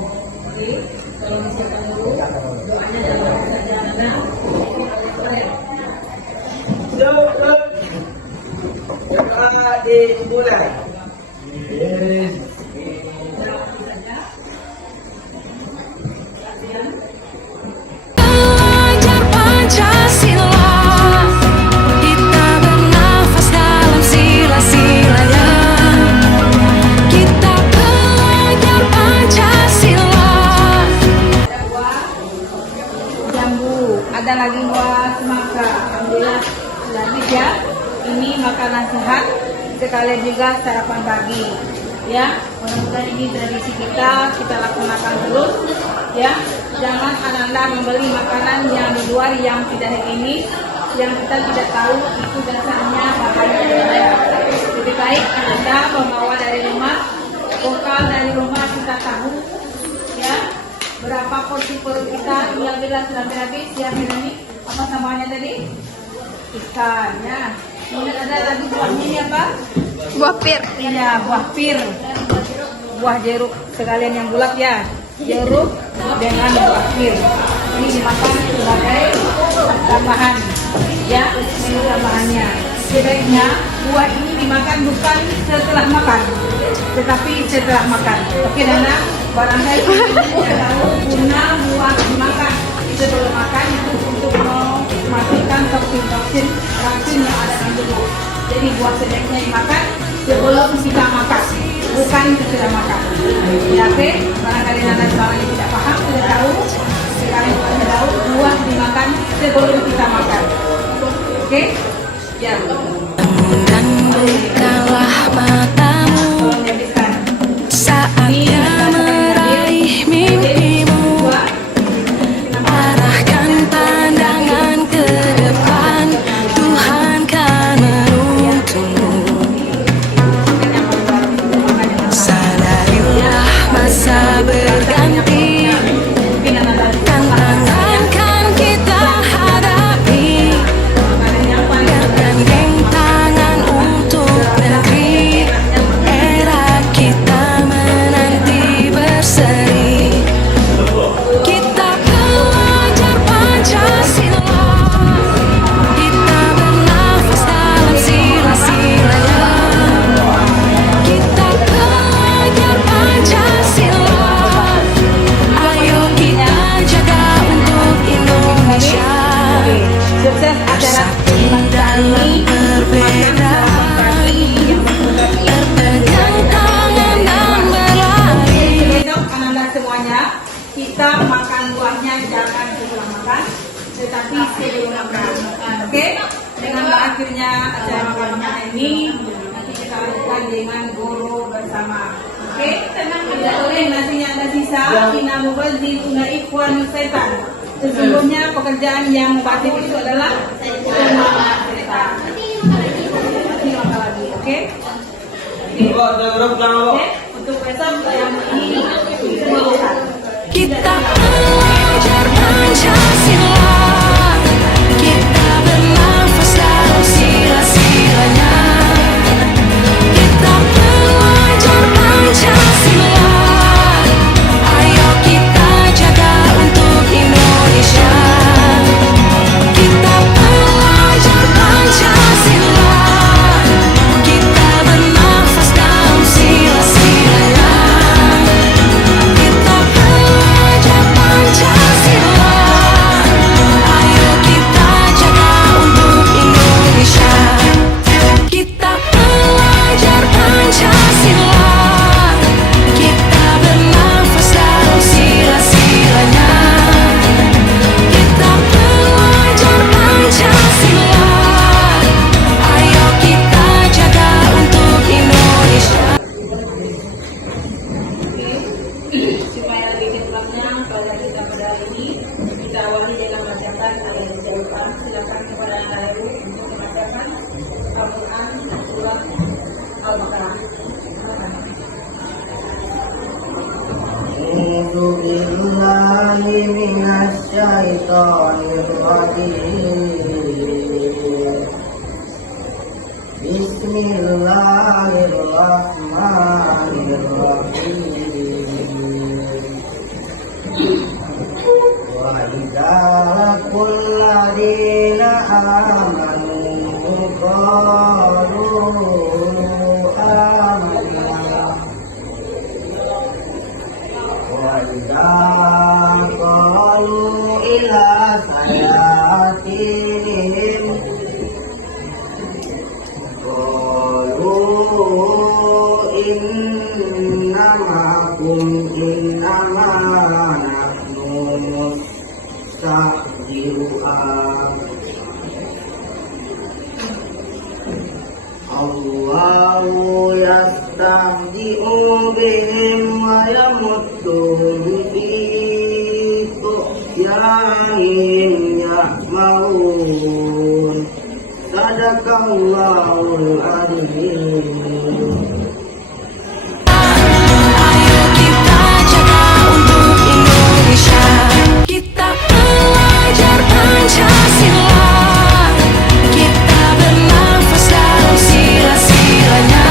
Oke, kalau disiapkan dulu doanya dalam perjalanan. Dimulai. Belajar Pancasila, kita bernafas dalam sila-silanya. Kita belajar Pancasila. Jambu, ada lagi buah semangka. Alhamdulillah sudah habis ya. Ini makanan sehat sekalian juga sarapan pagi. Ya, mudah-mudahan ini tradisi kita laksanakan terus. Ya, jangan anak-anak membeli makanan yang di luar yang tidak higienis, yang kita tidak tahu itu dasarnya bahaya. Lebih baik Anda membawa dari rumah, bekal dari rumah kita tahu. Ya, berapa porsi perut kita, bila sudah habis ya ini apa namanya tadi? Ikan ya. Kemudian ada lagi buahnya ini apa? Buah pir. Iya, buah pir. Buah jeruk sekalian yang bulat ya. Jeruk dengan buah pir. Ini dimakan sebagai tambahan. Ya, ini tambahannya. Sebaiknya buah ini dimakan bukan setelah makan, tetapi setelah makan. Oke, Nana? Barangkali tahu guna buah dimakan sebelum makan itu untuk mematikan toksin yang ada dalam tubuh. Jadi buah sebaiknya dimakan sebelum kita makan, bukan setelah makan. Ya, oke? Barangkali Nana sekarang yang tidak paham, tidak tahu. Sekarang tidak tahu buah dimakan sebelum kita makan. Oke? Ya. Dan bukalah matamu saatnya meraih mimpimu. Arahkan pandangan ke depan, Tuhan kan menuntunmu. Sadarilah masa berganti, tantangan kan kita hadapi. Gandeng tangan untuk negeri, era kita menanti berseri. Kita belajar Pancasila, kita bernafas dalam sila-silanya. Kita belajar Pancasila, ayo kita jaga untuk Indonesia. Sukses acara Dalam perbedaan, berpegang tangan dan berlari. besok anak-anak semuanya kita makan buahnya jangan setelah makan, tetapi sebelum makan. Oke? Dengan berakhirnya acara makannya ini nanti kita lakukan dengan guru bersama. Oke? Tidak boleh nantinya ada sisa. Inna mubazzi tuna ikhwan setan. Sesungguhnya pekerjaan yang mubazir itu adalah semangat setan. Nanti makan lagi. Oke? Oke? Untuk besok yang ini selesai. Kita belajar Pancasila, kita bernafas dalam sila-silanya. Kita belajar Pancasila, ayo kita jaga untuk Indonesia. Kita belajar Pancasila, kita bernafas dalam sila-silanya. Kita belajar Pancasila, ayo kita jaga untuk Indonesia. Kita belajar Pancasila, kita bernafas dalam sila-silanya. Kita belajar Pancasila, ayo kita jaga untuk Indonesia. Supaya lebih jelasnya pada kita pada hari ini kita awali dengan bacakan ayat yang jauhkan. Silakan kepada Anda dulu untuk membacakan Al-Quran surah Al-Baqarah. A'udzu billahi minasy syaithanir rajim. Bismillahirrahmanirrahim. آمنا وإذا قالوا إلى صلاتهم قالوا إنا معكم إنما نحن مستهزئون الله يستهزئ بهم ويمدهم في طغيانهم يعمهون صدق الله العظيم. Ayo kita jaga untuk Indonesia. Kita belajar Pancasila. Kita bernafas dalam sila-silanya.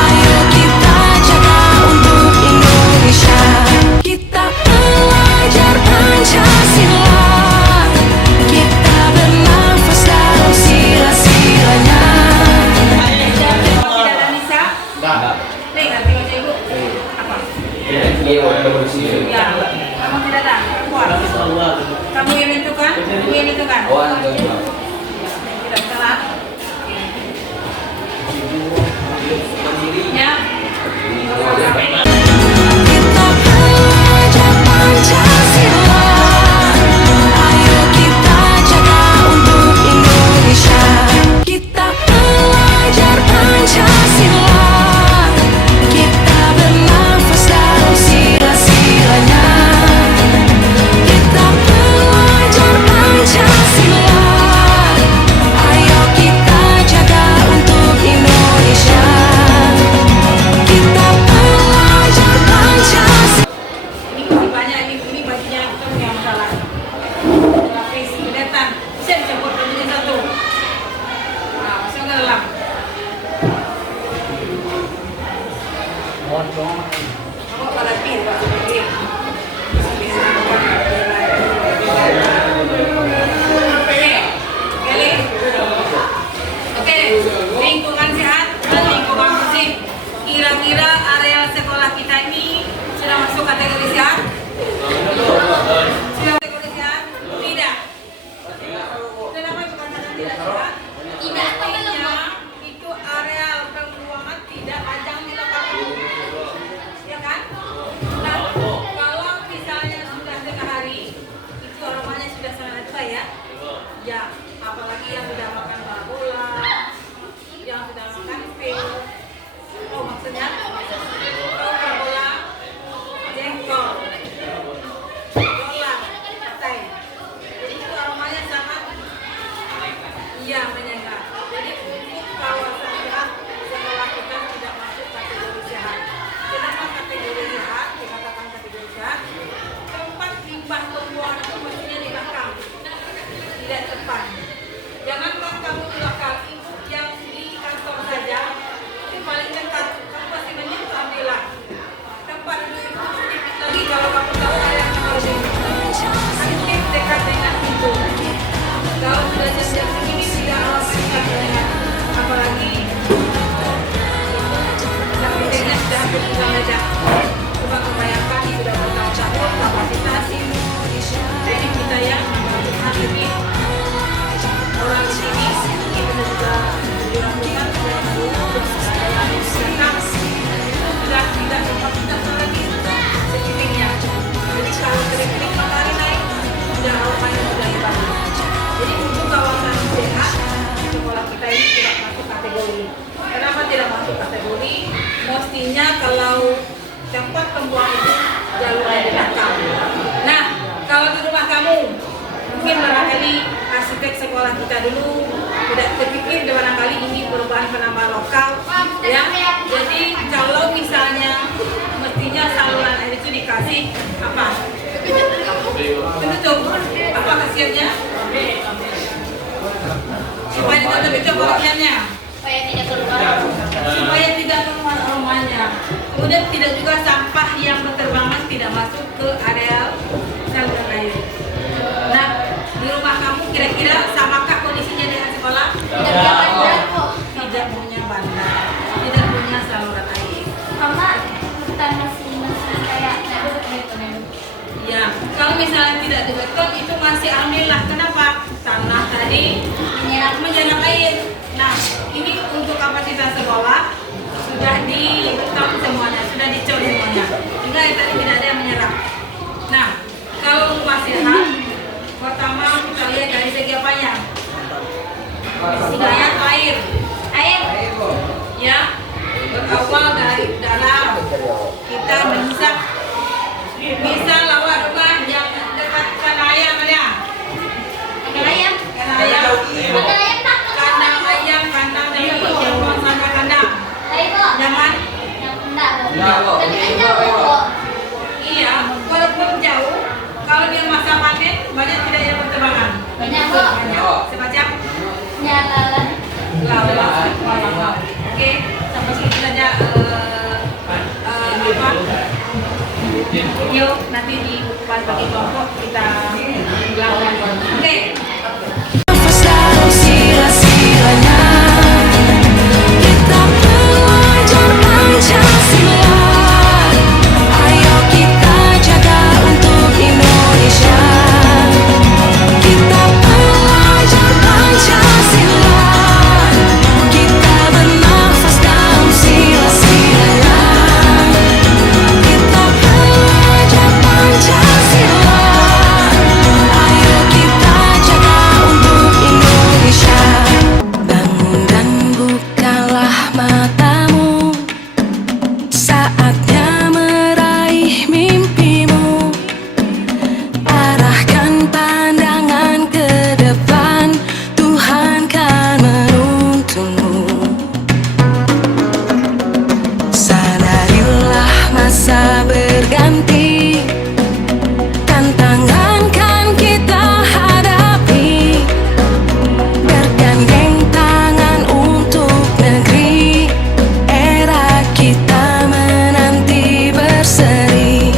Ayo kita jaga untuk Indonesia. Kita belajar Pancasila. Kita bernafas dalam sila-silanya. Tidak ada Nisa? Nih, ganti baju ibu. Apa? Ya, kamu tidak ada? Keluar. Kamu yang menentukan? Kamu yang menentukan? Tidak salah. Ya. Kita belajar Pancasila. Ayo kita jaga untuk Indonesia. Kita belajar Pancasila. Kita bernafas dalam sila-silanya. Kita belajar Pancasila. Ayo kita jaga untuk Indonesia. Kita belajar Pancasila. Ini masih banyak, ini bajunya kamu yang salah. Lapis, kelihatan. Bisa dicampur bajunya satu. Nah, masuk ke dalam. Kamu pada pin, Pak. Pin. Oke, lingkungan sehat dan lingkungan bersih. Kira-kira area sekolah kita ini sudah masuk kategori sehat? Sudah kategori sehat? Tidak. Kenapa dikatakan tidak sehat? Artinya itu area pembuangan tidak ada di tempat umum. Ya kan? Nah, kalau misalnya sudah tengah hari, itu aromanya sudah sangat baik ya. Ya, apalagi yang sudah makan bola, yang sudah makan pil. Oh, maksudnya bola, jengkol, bola, petai. Jadi itu aromanya sangat menyengat. Jadi untuk kawasan sehat sekolah kita tidak masuk kategori sehat. Kenapa kategori sehat? Dikatakan kategori sehat. Tempat limbah pembuangan itu mestinya di belakang, tidak depan. Jangankan kamu di belakang, ibu yang di kantor saja itu paling dekat, kamu pasti menyentuh ambilan. Tempat itu sedikit lagi kalau kamu tahu area yang harus aktif dekat dengan itu. Kalau sudah jam segini tidak alasan dengan apalagi kapitennya sudah hampir pulang aja. Coba membayangkan sudah bertahun-tahun kapasitas training kita yang lebih orang di sini kita juga dilakukan dan dulu sudah tidak kapasitas lagi sekelilingnya. Jadi kalau trik-trik matahari naik sudah aromanya sudah hilang. Jadi untuk kawasan sehat sekolah kita ini tidak masuk kategori. Kenapa tidak masuk kategori? Mestinya kalau tempat pembuangan itu jalurnya di belakang. Nah, kalau di rumah kamu mungkin barangkali arsitek sekolah kita dulu tidak terpikir barangkali ini perubahan penambahan lokal ya. Jadi kalau misalnya mesti kasih apa? Tutup. Apa khasiatnya? Supaya tidak tertutup bagiannya. Supaya tidak keluar aromanya. Kemudian tidak juga sampah yang berterbangan tidak masuk ke area saluran air. Nah, di rumah kamu kira-kira samakah kondisinya dengan sekolah? Tidak punya bandar, tidak punya saluran air. Ya, kalau misalnya tidak dibeton itu masih alhamdulillah. Kenapa? Tanah tadi menyerap air. Nah, ini untuk kapasitas sekolah sudah dibeton semuanya, sudah dicor semuanya. Sehingga air tadi tidak ada yang menyerap. Nah, kalau rumah sehat, pertama kita lihat dari segi apanya? Daya air. Ya, berawal dari dalam. Kita menghisap. Misal lawan rumah yang dekat kandang ayam ada. Kandang ayam. Kandang ayam, kandang daging, jambon sampai kandang. Nyaman? Iya, walaupun jauh, kalau dia masa panen banyak tidak yang berterbangan. Banyak. Semacam lalat. Oke, sampai sini saja yuk nanti di pas bagi kelompok kita lakukan. Oke. Nafas dalam sila-silanya, kita belajar Pancasila. Ayo kita jaga untuk Indonesia. Kita belajar Pancasila. Kita bernafas dalam sila-silanya. Kita belajar Pancasila. Ayo kita jaga untuk Indonesia. Bangun dan bukalah matamu, saatnya meraih mimpimu. Arahkan pandangan ke depan, Tuhan kan menuntunmu. Sadarilah masa berganti, tantangan kan kita hadapi. Bergandeng tangan untuk negeri, era kita menanti berseri.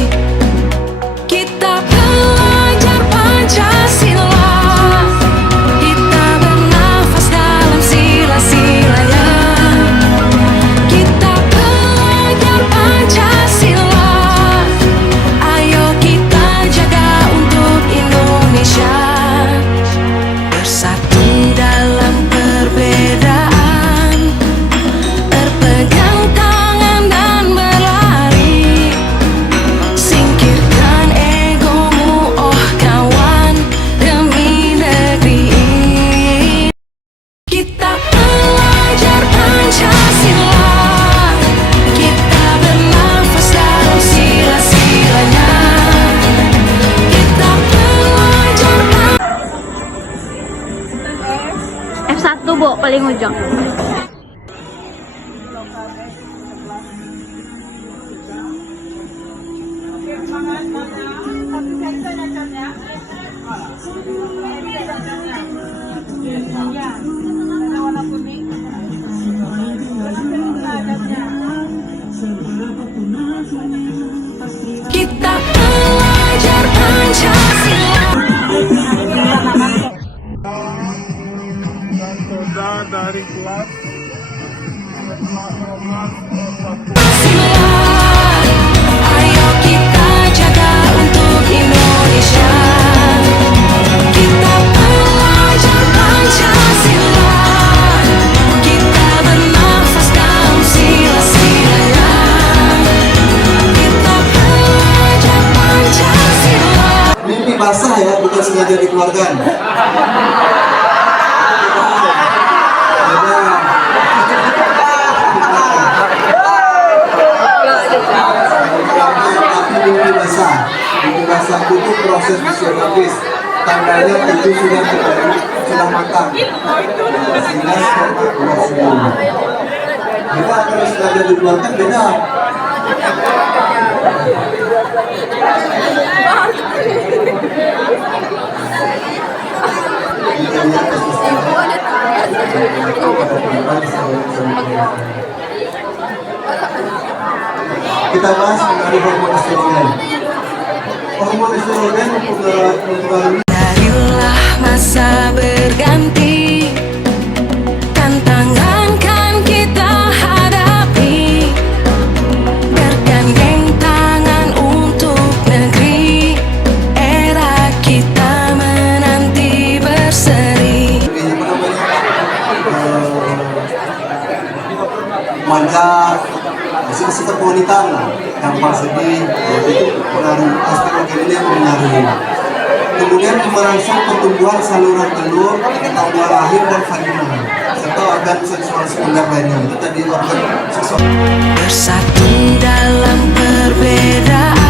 Kita belajar Pancasila, kita bernafas dalam sila-silanya. Kita belajar Pancasila, ayo kita jaga untuk Indonesia. Bersatu dalam perbedaan, berpegang tangan dan berlari. Singkirkan egomu, oh kawan, demi negeri ini. Kita belajar Pancasila, kita bernafas dalam sila-silanya. Kita belajar F1 Bu, paling ujung. Kita belajar Pancasila. dan Soda dari kelas Ayo kita jaga untuk Indonesia. Kita belajar Pancasila. Kita bernafas dalam sila-silanya. Kita belajar Pancasila. Mimpi basah ya, bukan sengaja dikeluarkan. Mimpi basah itu proses fisiologis. Tandanya itu sudah matang. Sehingga sperma keluar semua. Kita kalau sengaja dikeluarkan beda. Kita bahas mengenai hormon estrogen. Hormon estrogen mempengaruhi Marilah masa berganti, tantangan kan kita hadapi, bergandeng tangan untuk negeri, era kita menanti berseri. manja, sikap wanita gampang sedih, itu pengaruh estrogen ini mempengaruhi. Kemudian merangsang pertumbuhan saluran telur, atau buah rahim dan vagina, serta organ seksual sekunder lainnya. Itu tadi organ seksual. Bersatu dalam perbedaan.